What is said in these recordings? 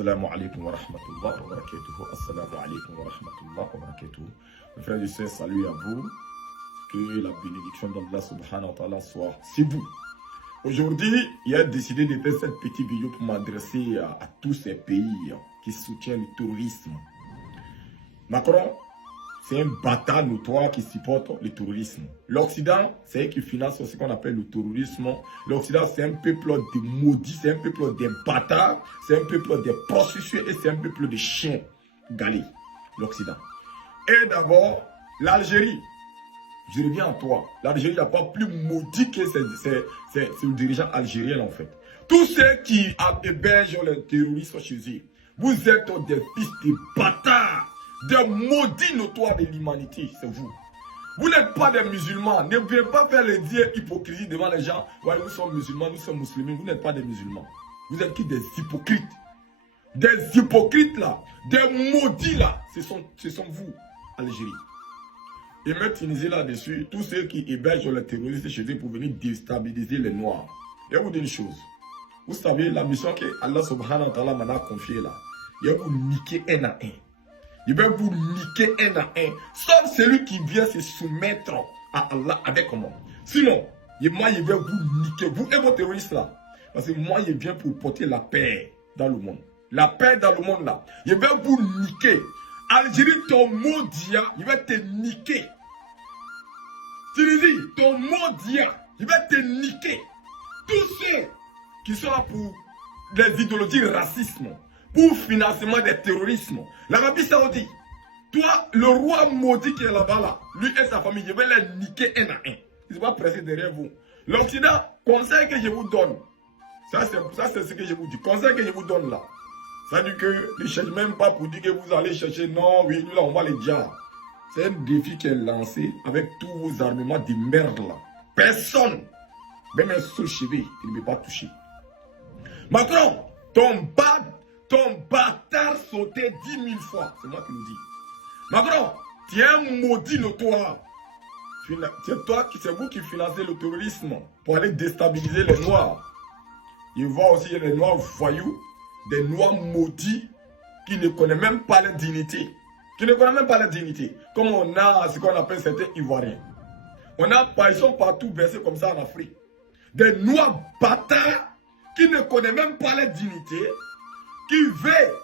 Assalamu alaikum wa rahmatullah wa barakatuh. Assalamu alaikum wa rahmatullah wa barakatuh. Mes frères et sœurs, salut à vous. Que la bénédiction d'Allah subhanahu wa ta'ala soit sur vous. Aujourd'hui, il a décidé de faire cette petite vidéo pour m'adresser à tous ces pays qui soutiennent le terrorisme. Macron, c'est un bâtard notoire qui supporte le terrorisme. L'Occident, c'est eux qui finance ce qu'on appelle le terrorisme. L'Occident, c'est un peuple de maudits, c'est un peuple de bâtards, c'est un peuple de prostituées et c'est un peuple de chiens galés. L'Occident. Et d'abord, l'Algérie. Je reviens à toi. L'Algérie n'a pas plus maudit que le dirigeant algérien en fait. Tous ceux qui hébergent les terroristes chez eux, vous êtes des fils de bâtards. Des maudits notoires de l'humanité, c'est vous. Vous n'êtes pas des musulmans. Ne venez pas faire les dieux hypocrisie devant les gens. Ouais, nous sommes musulmans, nous sommes musulmans. Vous n'êtes pas des musulmans. Vous êtes qui? Des hypocrites. Des hypocrites là. Des maudits là. Ce sont vous, Algérie. Et même Tunisie là-dessus, tous ceux qui hébergent les terroristes chez eux pour venir déstabiliser les Noirs. Et vous dire une chose. Vous savez, la mission que Allah subhanahu wa ta'ala m'a confiée là, il va vous niquer un à un. Il va vous niquer un à un. Sauf celui qui vient se soumettre à Allah avec moi. Sinon, moi, il va vous niquer. Vous et vos terroristes là. Parce que moi, il vient pour porter la paix dans le monde. La paix dans le monde là. Il va vous niquer. Algérie, ton maudit, il va te niquer. Tunisie, ton maudit, il va te niquer. Tous ceux qui sont là pour des idéologies racistes, pour financement des terrorismes. L'Arabie Saoudite, toi, le roi maudit qui est là-bas, là, lui et sa famille, je vais les niquer un à un. Ils ne vont pas presser derrière vous. L'Occident, conseil que je vous donne, ça c'est ce que je vous dis, conseil que je vous donne là. Ça veut dire que ne cherchez même pas pour dire que vous allez chercher, non, oui, nous là, on va les dire. C'est un défi qui est lancé avec tous vos armements de merde là. Personne, même un seul cheveu, il ne peut pas toucher. Macron, ton bâtard sauté 10 000 fois. C'est moi qui le dis. Macron, tu es un maudit notoire. C'est vous qui financez le terrorisme pour aller déstabiliser les Noirs. Il voit aussi les Noirs voyous, des Noirs maudits qui ne connaissent même pas la dignité. Qui ne connaissent même pas la dignité. Comme on a ce qu'on appelle certains Ivoiriens. Ils sont partout versés comme ça en Afrique. Des Noirs bâtards qui ne connaissent même pas la dignité, qui veulent,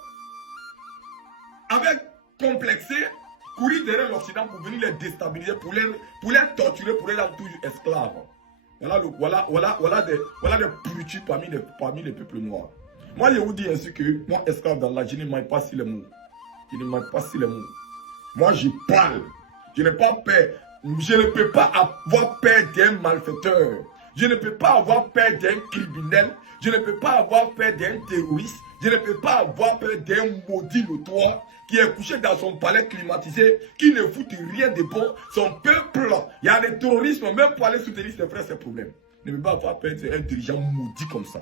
avec complexé, courir derrière l'Occident pour venir les déstabiliser, pour les torturer, pour les rendre toujours esclaves. Voilà des pourritures parmi les peuples noirs. Moi, je vous dis ainsi que, moi, esclave d'Allah, je ne mange pas si les mots. Je ne mange pas si les mots. Moi, je parle. Je n'ai pas peur. Je ne peux pas avoir peur d'un malfaiteur. Je ne peux pas avoir peur d'un criminel. Je ne peux pas avoir peur d'un terroriste. Je ne peux pas avoir peur d'un maudit notoire qui est couché dans son palais climatisé, qui ne fout rien de bon. Son peuple, il y a des terroristes, même pour aller soutenir ses frères, c'est problème. Je ne peux pas avoir peur d'un dirigeant maudit comme ça.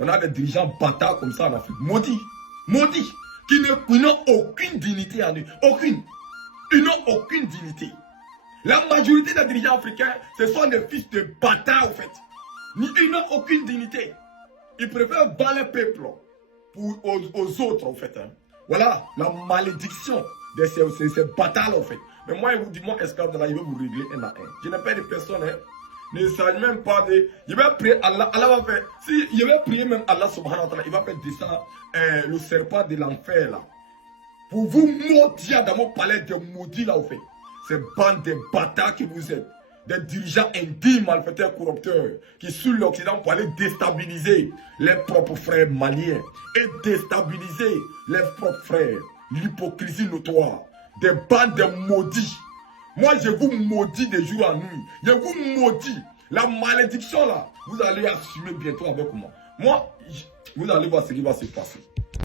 On a des dirigeants bâtards comme ça en Afrique. Maudits. Maudits. Qui n'ont aucune dignité en eux. Aucune. Ils n'ont aucune dignité. La majorité des dirigeants africains, ce sont des fils de bâtards, en fait. Ils n'ont aucune dignité. Ils préfèrent battre le peuple aux autres, en fait. Hein. Voilà la malédiction de ces bâtards, en fait. Mais moi, je vous dis, moi, esclave de là, il va vous régler un à un. Je n'ai pas de personne, hein. Ne s'agit même pas de... Je vais prier Allah. Allah va faire... Si je vais prier même Allah subhanahu wa ta'ala, il va faire descendre le serpent de l'enfer, là. Pour vous maudire dans mon palais de maudits, là, au fait. Ces bandes de bâtards que vous êtes. Des dirigeants indignes, malfaiteurs, corrupteurs, qui sont l'Occident pour aller déstabiliser les propres frères maliens. Et déstabiliser les propres frères. L'hypocrisie notoire. Des bandes de maudits. Moi, je vous maudis de jour en nuit. Je vous maudis. La malédiction là, vous allez assumer bientôt avec moi. Moi, vous allez voir ce qui va se passer.